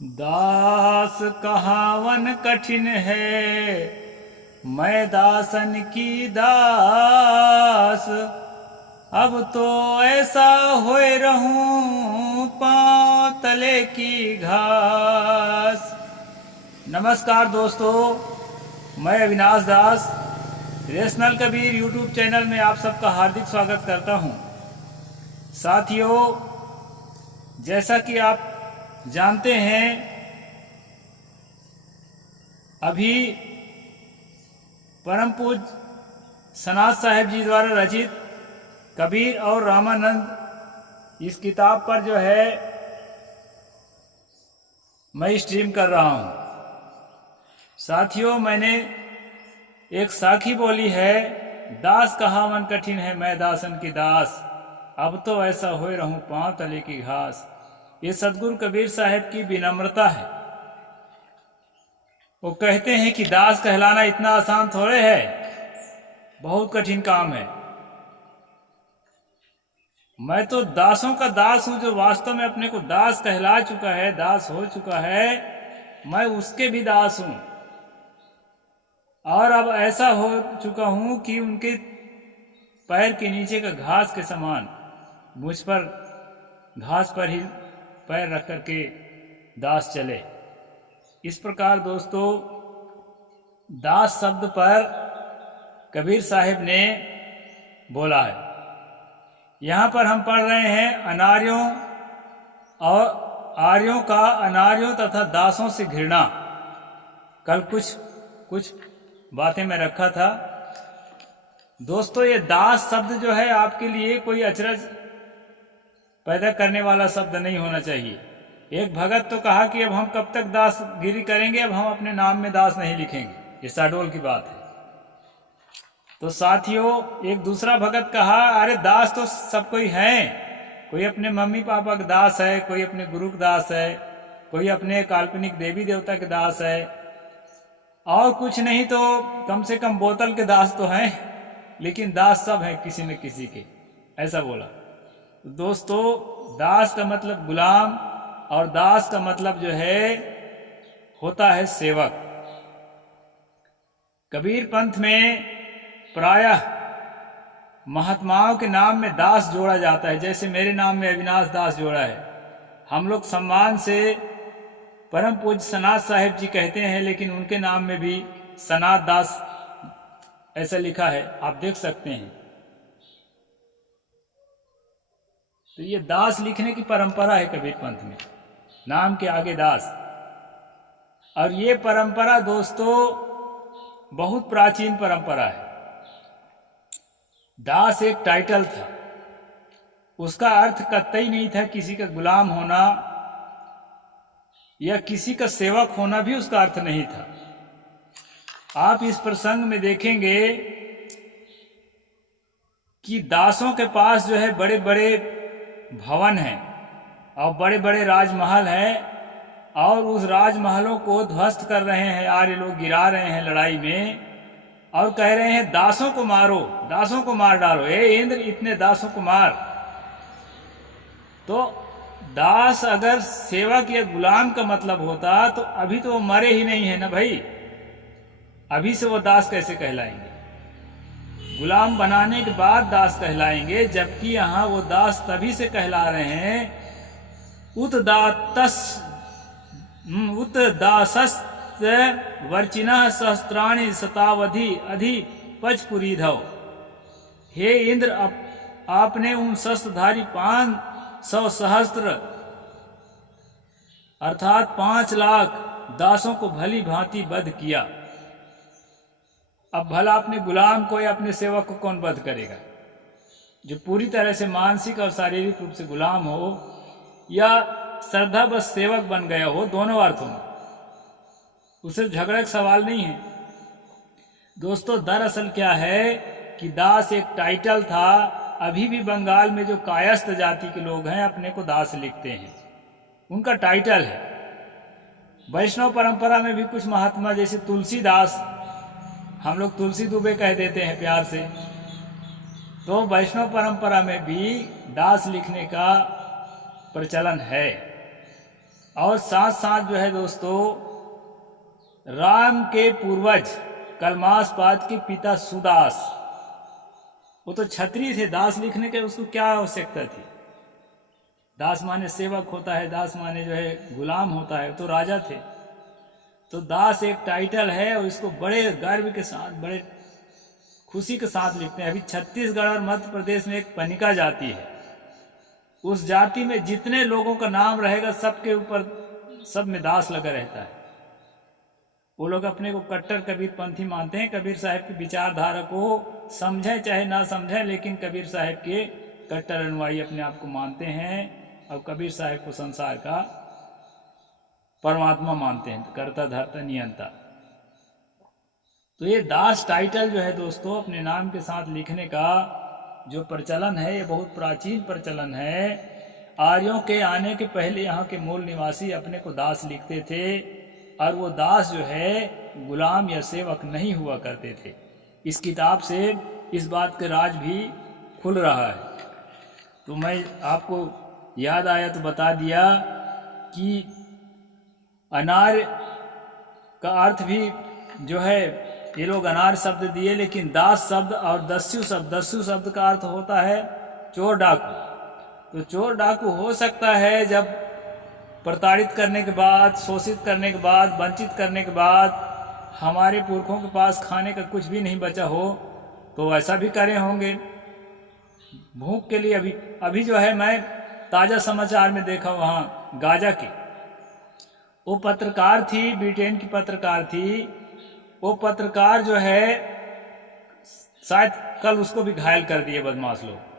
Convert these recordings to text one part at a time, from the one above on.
दास कहावन कठिन है, मैं दासन की दास। अब तो ऐसा होए रहूं पांव तले की घास। नमस्कार दोस्तों, मैं अविनाश दास रेशनल कबीर यूट्यूब चैनल में आप सबका हार्दिक स्वागत करता हूं। साथियों, जैसा कि आप जानते हैं, अभी परम पूज्य सनात साहिब जी द्वारा रचित कबीर और रामानंद इस किताब पर जो है मैं स्ट्रीम कर रहा हूं। साथियों, मैंने एक साखी बोली है, दास कहावन कठिन है मैं दासन की दास। अब तो ऐसा होए रहूं पांव तले की घास। ये सदगुरु कबीर साहब की विनम्रता है। वो कहते हैं कि दास कहलाना इतना आसान थोड़े है, बहुत कठिन काम है। मैं तो दासों का दास हूं, जो वास्तव में अपने को दास कहला चुका है, दास हो चुका है, मैं उसके भी दास हूं। और अब ऐसा हो चुका हूं कि उनके पैर के नीचे का घास के समान मुझ पर घास पर ही पैर रख करके दास चले। इस प्रकार दोस्तों, दास शब्द पर कबीर साहिब ने बोला है। यहाँ पर हम पढ़ रहे हैं अनार्यों और आर्यों का अनार्यों तथा दासों से घृणा। कल कुछ बातें मैं रखा था दोस्तों। ये दास शब्द जो है आपके लिए कोई अचरज पैदा करने वाला शब्द नहीं होना चाहिए। एक भगत तो कहा कि अब हम कब तक दासगिरी करेंगे, अब हम अपने नाम में दास नहीं लिखेंगे। ये साडोल की बात है। तो साथियों, एक दूसरा भगत कहा, अरे दास तो सब कोई है, कोई अपने मम्मी पापा का दास है, कोई अपने गुरु का दास है, कोई अपने काल्पनिक देवी देवता के दास है, और कुछ नहीं तो कम से कम बोतल के दास तो हैं, लेकिन दास सब हैं किसी न किसी के। ऐसा बोला। दोस्तों, दास का मतलब गुलाम और दास का मतलब जो है होता है सेवक। कबीर पंथ में प्रायः महात्माओं के नाम में दास जोड़ा जाता है। जैसे मेरे नाम में अविनाश दास जोड़ा है। हम लोग सम्मान से परम पूज्य सनात साहिब जी कहते हैं, लेकिन उनके नाम में भी सनात दास ऐसा लिखा है, आप देख सकते हैं। तो ये दास लिखने की परंपरा है कबीर पंथ में, नाम के आगे दास। और ये परंपरा दोस्तों बहुत प्राचीन परंपरा है। दास एक टाइटल था, उसका अर्थ कतई नहीं था किसी का गुलाम होना या किसी का सेवक होना भी उसका अर्थ नहीं था। आप इस प्रसंग में देखेंगे कि दासों के पास जो है बड़े बड़े भवन हैं और बड़े बड़े राजमहल हैं, और उस राजमहलों को ध्वस्त कर रहे हैं, आर्य लोग गिरा रहे हैं लड़ाई में, और कह रहे हैं दासों को मारो, दासों को मार डालो, हे इंद्र इतने दासों को मार। तो दास अगर सेवक या गुलाम का मतलब होता तो अभी तो वो मरे ही नहीं है ना भाई, अभी से वो दास कैसे कहलाएंगे? गुलाम बनाने के बाद दास कहलाएंगे, जबकि यहां वो दास तभी से कहला रहे हैं उत्दासस् वर्चिनः सहस्त्राणि शतावधि अधि पचपुरीधव। हे इंद्र, आपने उन शस्त्रधारी 500 सहस्त्र अर्थात 5 लाख दासों को भली भांति वध किया। अब भला अपने गुलाम को या अपने सेवक को कौन वध करेगा? जो पूरी तरह से मानसिक और शारीरिक रूप से गुलाम हो या श्रद्धा बस सेवक बन गया हो, दोनों अर्थों में, उससे झगड़े का सवाल नहीं है। दोस्तों, दरअसल क्या है कि दास एक टाइटल था। अभी भी बंगाल में जो कायस्थ जाति के लोग हैं अपने को दास लिखते हैं, उनका टाइटल है। वैष्णव परंपरा में भी कुछ महात्मा, जैसे तुलसीदास, हम लोग तुलसी दुबे कह देते हैं प्यार से, तो वैष्णव परंपरा में भी दास लिखने का प्रचलन है। और साथ साथ जो है दोस्तों, राम के पूर्वज कलमासपाद के पिता सुदास, वो तो क्षत्रिय थे, दास लिखने के उसको क्या आवश्यकता थी। दास माने सेवक होता है, दास माने जो है गुलाम होता है, तो राजा थे। तो दास एक टाइटल है और इसको बड़े गर्व के साथ, बड़े खुशी के साथ लिखते हैं। अभी छत्तीसगढ़ और मध्य प्रदेश में एक पनिका जाति है, उस जाति में जितने लोगों का नाम रहेगा सबके ऊपर सब में दास लगा रहता है। वो लोग अपने को कट्टर कबीरपंथी मानते हैं, कबीर साहब की विचारधारा को समझे चाहे ना समझे, लेकिन कबीर साहब के कट्टर अनुयायी अपने आप को मानते हैं और कबीर साहब को संसार का परमात्मा मानते हैं, कर्ता धर्ता नियंता। तो ये दास टाइटल जो है दोस्तों, अपने नाम के साथ लिखने का जो प्रचलन है, ये बहुत प्राचीन प्रचलन है। आर्यों के आने के पहले यहाँ के मूल निवासी अपने को दास लिखते थे, और वो दास जो है गुलाम या सेवक नहीं हुआ करते थे। इस किताब से इस बात का राज भी खुल रहा है। तो मैं आपको याद आया तो बता दिया कि अनार का अर्थ भी जो है, ये लोग अनार शब्द दिए, लेकिन दास शब्द और दस्यु शब्द का अर्थ होता है चोर डाकू। तो चोर डाकू हो सकता है जब प्रताड़ित करने के बाद, शोषित करने के बाद, वंचित करने के बाद हमारे पुरखों के पास खाने का कुछ भी नहीं बचा हो, तो ऐसा भी करे होंगे भूख के लिए। अभी जो है, मैं ताज़ा समाचार में देखा वहाँ गाजा की वो पत्रकार थी, ब्रिटेन की पत्रकार थी। वो पत्रकार जो है, शायद कल उसको भी घायल कर दिए बदमाश लोग।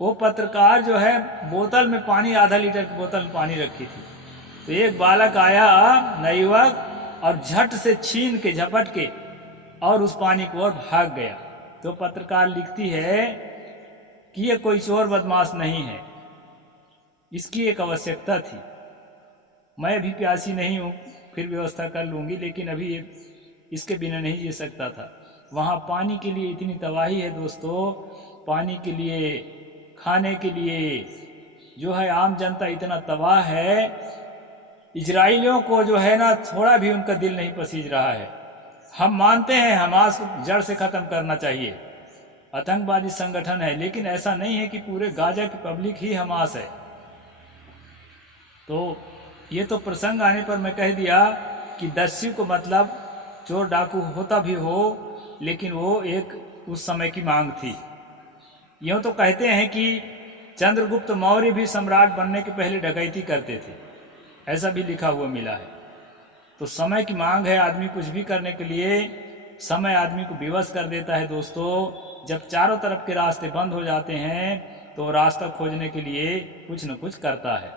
वो पत्रकार जो है, बोतल में पानी, आधा लीटर की बोतल में पानी रखी थी। तो एक बालक आया, नवयुवक, और झट से छीन के, झपट के और उस पानी की ओर भाग गया। तो पत्रकार लिखती है कि ये कोई चोर बदमाश नहीं है, इसकी एक आवश्यकता थी। मैं अभी प्यासी नहीं हूँ, फिर व्यवस्था कर लूँगी, लेकिन अभी इसके बिना नहीं जी सकता था। वहाँ पानी के लिए इतनी तबाही है दोस्तों, पानी के लिए, खाने के लिए जो है आम जनता इतना तबाह है। इजराइलियों को जो है ना, थोड़ा भी उनका दिल नहीं पसीज रहा है। हम मानते हैं हमास को जड़ से ख़त्म करना चाहिए, आतंकवादी संगठन है, लेकिन ऐसा नहीं है कि पूरे गाजा की पब्लिक ही हमास है। तो ये तो प्रसंग आने पर मैं कह दिया कि दस्यु को मतलब चोर डाकू होता भी हो, लेकिन वो एक उस समय की मांग थी। यूँ तो कहते हैं कि चंद्रगुप्त मौर्य भी सम्राट बनने के पहले डकैती करते थे, ऐसा भी लिखा हुआ मिला है। तो समय की मांग है, आदमी कुछ भी करने के लिए समय आदमी को विवश कर देता है दोस्तों। जब चारों तरफ के रास्ते बंद हो जाते हैं तो रास्ता खोजने के लिए कुछ न कुछ करता है।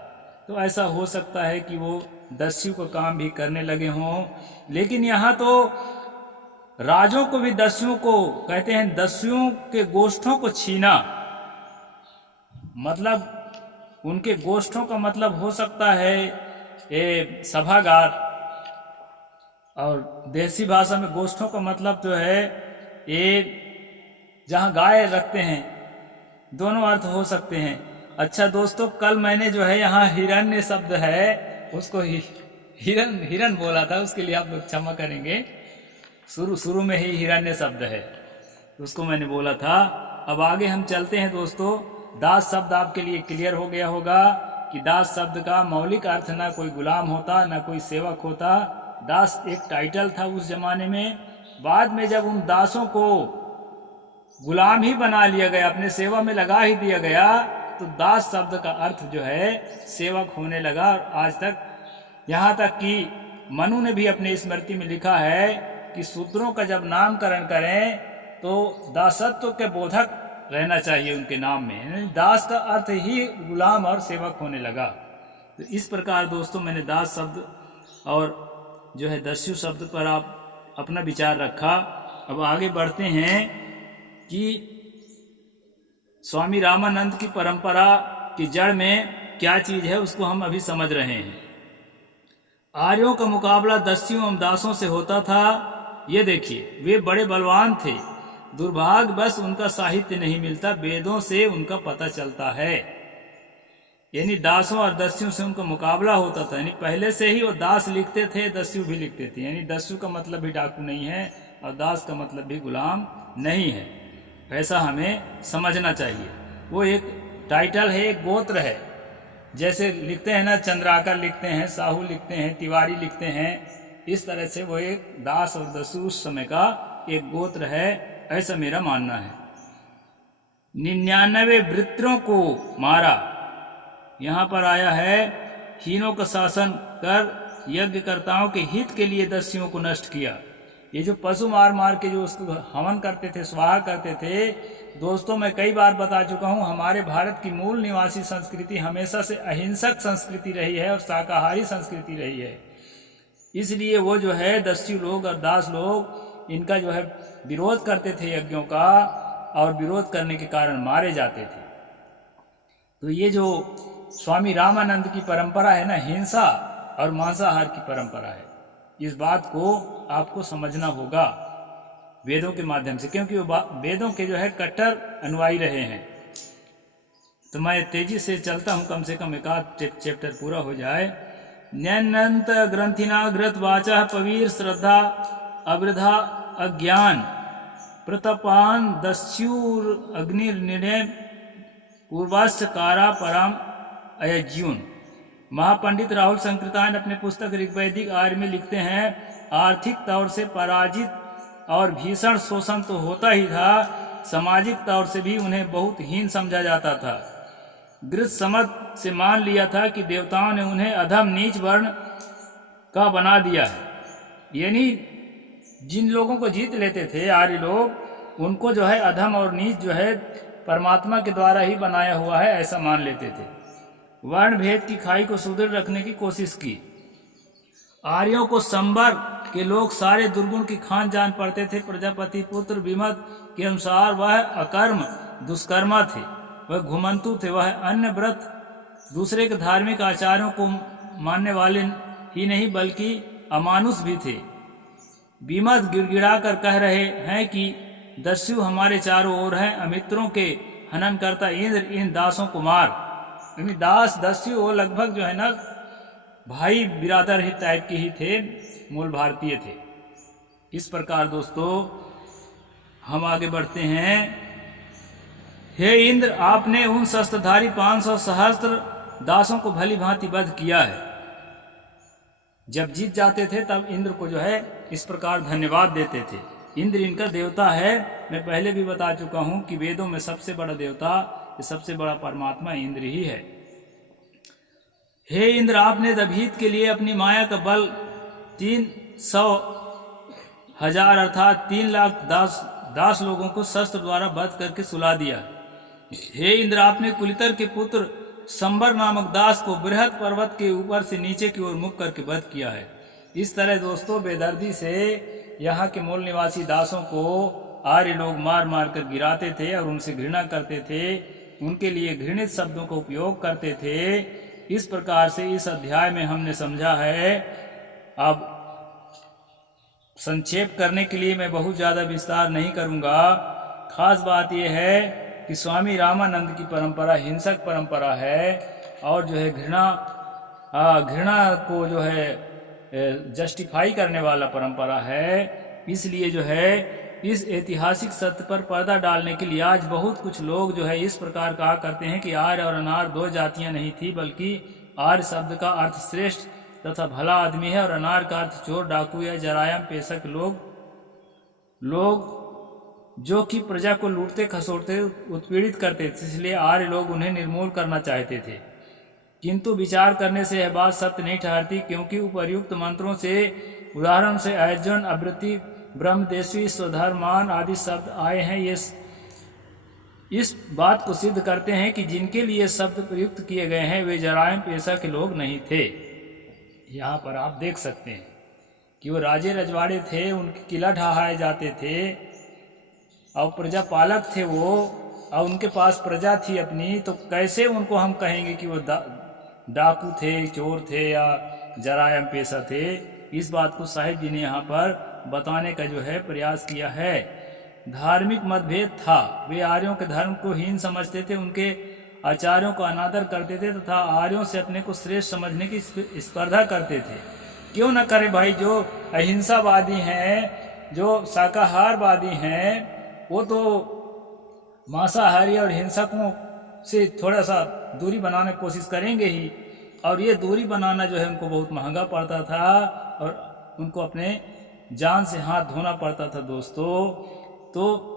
तो ऐसा हो सकता है कि वो दस्यु का काम भी करने लगे हों। लेकिन यहाँ तो राजों को भी दस्युओं को कहते हैं, दस्युओं के गोष्ठों को छीना, मतलब उनके गोष्ठों का मतलब हो सकता है ये सभागार, और देसी भाषा में गोष्ठों का मतलब जो है ये जहाँ गाय रखते हैं, दोनों अर्थ हो सकते हैं। अच्छा दोस्तों, कल मैंने जो है यहाँ हिरण्य शब्द है उसको हिरन बोला था, उसके लिए आप लोग क्षमा करेंगे। शुरू में ही हिरण्य शब्द है, उसको मैंने बोला था। अब आगे हम चलते हैं दोस्तों। दास शब्द आपके लिए क्लियर हो गया होगा कि दास शब्द का मौलिक अर्थ ना कोई गुलाम होता, ना कोई सेवक होता। दास एक टाइटल था उस जमाने में। बाद में जब उन दासों को गुलाम ही बना लिया गया, अपने सेवा में लगा ही दिया गया, तो दास शब्द का अर्थ जो है सेवक होने लगा। और आज तक, यहाँ तक कि मनु ने भी अपने स्मृति में लिखा है कि शूद्रों का जब नामकरण करें तो दासत्व के बोधक रहना चाहिए उनके नाम में। दास का अर्थ ही गुलाम और सेवक होने लगा। तो इस प्रकार दोस्तों मैंने दास शब्द और जो है दस्यु शब्द पर आप अपना विचार रखा। अब आगे बढ़ते हैं कि स्वामी रामानंद की परंपरा की जड़ में क्या चीज है, उसको हम अभी समझ रहे हैं। आर्यों का मुकाबला दस्युओं एवं दासों से होता था। ये देखिए, वे बड़े बलवान थे, दुर्भाग्य बस उनका साहित्य नहीं मिलता, वेदों से उनका पता चलता है। यानी दासों और दस्युओं से उनका मुकाबला होता था। यानी पहले से ही वो दास लिखते थे, दस्यु भी लिखते थे। यानी दस्यु का मतलब भी डाकू नहीं है और दास का मतलब भी गुलाम नहीं है, ऐसा हमें समझना चाहिए। वो एक टाइटल है, एक गोत्र है। जैसे लिखते हैं ना, चंद्राकर लिखते हैं, साहू लिखते हैं, तिवारी लिखते हैं, इस तरह से वो एक दास और दस्यु उस समय का एक गोत्र है, ऐसा मेरा मानना है। 99 वृत्रों को मारा, यहाँ पर आया है हीनों का शासन कर यज्ञकर्ताओं के हित के लिए दस्युओं को नष्ट किया। ये जो पशु मार मार के जो उसको हवन करते थे, स्वाहा करते थे, दोस्तों मैं कई बार बता चुका हूँ, हमारे भारत की मूल निवासी संस्कृति हमेशा से अहिंसक संस्कृति रही है और शाकाहारी संस्कृति रही है। इसलिए वो जो है दस्यु लोग और दास लोग इनका जो है विरोध करते थे यज्ञों का, और विरोध करने के कारण मारे जाते थे। तो ये जो स्वामी रामानंद की परंपरा है ना, हिंसा और मांसाहार की परंपरा है, इस बात को आपको समझना होगा वेदों के माध्यम से, क्योंकि वो वेदों के जो है कट्टर अनुयायी रहे हैं। तो मैं तेजी से चलता हूँ, कम से कम एक आध चैप्टर पूरा हो जाए। न्यनंत ग्रंथिना ग्रत वाचा पवीर श्रद्धा अवृधा अज्ञान प्रतपान दस्यूर अग्निर्निर्णय पूर्वाश्च कारा परम अयज्यून। महापंडित राहुल संकृतान अपने पुस्तक ऋग्वैदिक आर्य में लिखते हैं, आर्थिक तौर से पराजित और भीषण शोषण तो होता ही था, सामाजिक तौर से भी उन्हें बहुत हीन समझा जाता था। गृह समझ से मान लिया था कि देवताओं ने उन्हें अधम नीच वर्ण का बना दिया है। यानी जिन लोगों को जीत लेते थे आर्य लोग, उनको जो है अधम और नीच जो है परमात्मा के द्वारा ही बनाया हुआ है, ऐसा मान लेते थे। वर्ण भेद की खाई को सुदृढ़ रखने की कोशिश की। आर्यों को संबर के लोग सारे दुर्गुण की खान जान पड़ते थे। प्रजापति पुत्र विमत के अनुसार वह अकर्म दुष्कर्मा थे, वह घुमंतु थे, वह अन्य व्रत दूसरे के धार्मिक आचार्यों को मानने वाले ही नहीं बल्कि अमानुष भी थे। विमत गिड़गिड़ा कर कह रहे हैं कि दस्यु हमारे चारों ओर हैं, अमित्रों के हनन करता इंद्र इन दासों को मार। यानी दास दस्यु वो लगभग जो है ना भाई बिरादर ही टाइप के ही थे, मूल भारतीय थे। इस प्रकार दोस्तों हम आगे बढ़ते हैं। हे इंद्र, आपने उन शस्त्रधारी 500 सहस्त्र दासों को भली भांति वध किया है। जब जीत जाते थे तब इंद्र को जो है इस प्रकार धन्यवाद देते थे। इंद्र इनका देवता है। मैं पहले भी बता चुका हूं कि वेदों में सबसे बड़ा देवता, सबसे बड़ा परमात्मा इंद्र ही है। हे इंद्र, आपने दभीत के लिए अपनी माया का बल 300,000 अर्थात 3 लाख दास लोगों को शस्त्र द्वारा वध करके सुला दिया। हे इंद्र, आपने कुलितर के पुत्र संबर नामक दास को बृहद पर्वत के ऊपर से नीचे की ओर मुख करके वध किया है। इस तरह दोस्तों बेदर्दी से यहाँ के मूल निवासी दासों को आर्य लोग मार मार कर गिराते थे और उनसे घृणा करते थे, उनके लिए घृणित शब्दों का उपयोग करते थे। इस प्रकार से इस अध्याय में हमने समझा है। अब संक्षेप करने के लिए मैं बहुत ज्यादा विस्तार नहीं करूंगा। खास बात यह है कि स्वामी रामानंद की परंपरा हिंसक परंपरा है और जो है घृणा को जो है जस्टिफाई करने वाला परंपरा है। इसलिए जो है इस ऐतिहासिक सत्य पर पर्दा डालने के लिए आज बहुत कुछ लोग जो है इस प्रकार कहा करते हैं कि आर्य और अनार्य 2 जातियां नहीं थी, बल्कि आर्य शब्द का अर्थ श्रेष्ठ तथा भला आदमी है और अनार्य का अर्थ चोर, डाकू या जरायम पेशक लोग जो कि प्रजा को लूटते खसोटते उत्पीड़ित करते थे। इसलिए आर्य लोग उन्हें निर्मूल करना चाहते थे, किंतु विचार करने से यह बात सत्य नहीं ठहरती, क्योंकि उपर्युक्त मंत्रों से उदाहरण से अयजन, अवृत्ति, ब्रह्मदेशी, स्वधर्मान आदि शब्द आए हैं। ये इस बात को सिद्ध करते हैं कि जिनके लिए शब्द प्रयुक्त किए गए हैं वे जरायम पेशा के लोग नहीं थे। यहाँ पर आप देख सकते हैं कि वो राजे रजवाड़े थे, उनके किला ढहाए जाते थे और प्रजा पालक थे वो, और उनके पास प्रजा थी अपनी, तो कैसे उनको हम कहेंगे कि वो डाकू थे, चोर थे या जरायम पेशा थे। इस बात को साहिब जी ने यहाँ पर बताने का जो है प्रयास किया है। धार्मिक मतभेद था, वे आर्यों के धर्म को हीन समझते थे, उनके आचार्यों का अनादर करते थे तथा आर्यों से अपने को श्रेष्ठ समझने की स्पर्धा करते थे। क्यों न करे भाई, जो अहिंसावादी हैं, जो शाकाहारवादी हैं, वो तो मांसाहारी और हिंसकों से थोड़ा सा दूरी बनाने की कोशिश करेंगे ही, और ये दूरी बनाना जो है उनको बहुत महंगा पड़ता था और उनको अपने जान से हाथ धोना पड़ता था दोस्तों। तो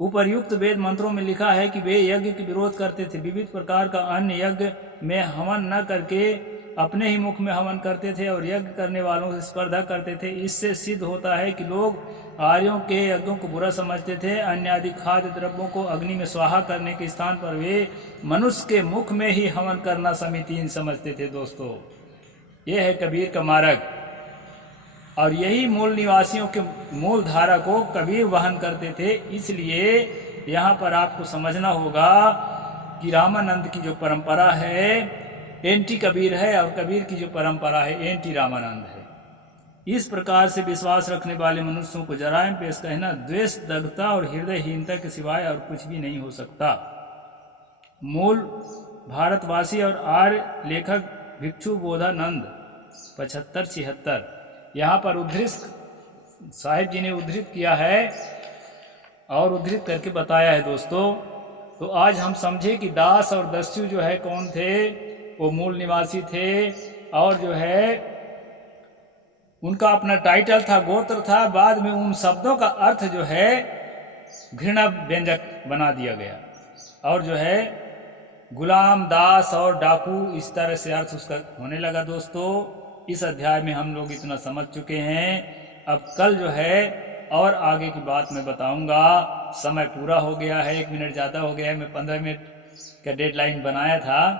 उपर्युक्त वेद मंत्रों में लिखा है कि वे यज्ञ के विरोध करते थे, विविध प्रकार का अन्य यज्ञ में हवन न करके अपने ही मुख में हवन करते थे और यज्ञ करने वालों से स्पर्धा करते थे। इससे सिद्ध होता है कि लोग आर्यों के यज्ञों को बुरा समझते थे। अन्य आदि खाद्य द्रव्यों को अग्नि में स्वाहा करने के स्थान पर वे मनुष्य के मुख में ही हवन करना समीचीन समझते थे दोस्तों। ये है कबीर का मार्ग, और यही मूल निवासियों के मूल धारा को कबीर वहन करते थे। इसलिए यहाँ पर आपको समझना होगा कि रामानंद की जो परंपरा है एंटी कबीर है, और कबीर की जो परंपरा है एंटी रामानंद है। इस प्रकार से विश्वास रखने वाले मनुष्यों को जराइम पेश कहना द्वेष, दग्धता और हृदयहीनता के सिवाय और कुछ भी नहीं हो सकता। मूल भारतवासी और आर्य लेखक भिक्षु बोधानंद 75-76 यहाँ पर उद्धृत साहिब जी ने उद्धृत किया है और उद्धृत करके बताया है दोस्तों। तो आज हम समझे कि दास और दस्यु जो है कौन थे, वो मूल निवासी थे, और जो है उनका अपना टाइटल था, गोत्र था। बाद में उन शब्दों का अर्थ जो है घृणा व्यंजक बना दिया गया, और जो है गुलाम, दास और डाकू, इस तरह से अर्थ उसका होने लगा दोस्तों। इस अध्याय में हम लोग इतना समझ चुके हैं। अब कल जो है और आगे की बात मैं बताऊंगा। समय पूरा हो गया है, 1 मिनट ज़्यादा हो गया है। मैं 15 मिनट का डेडलाइन बनाया था,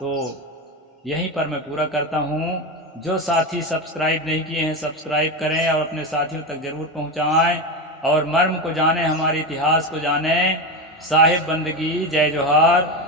तो यहीं पर मैं पूरा करता हूँ। जो साथी सब्सक्राइब नहीं किए हैं सब्सक्राइब करें और अपने साथियों तक जरूर पहुँचाएं, और मर्म को जानें, हमारे इतिहास को जानें। साहिब बंदगी, जय जोहार।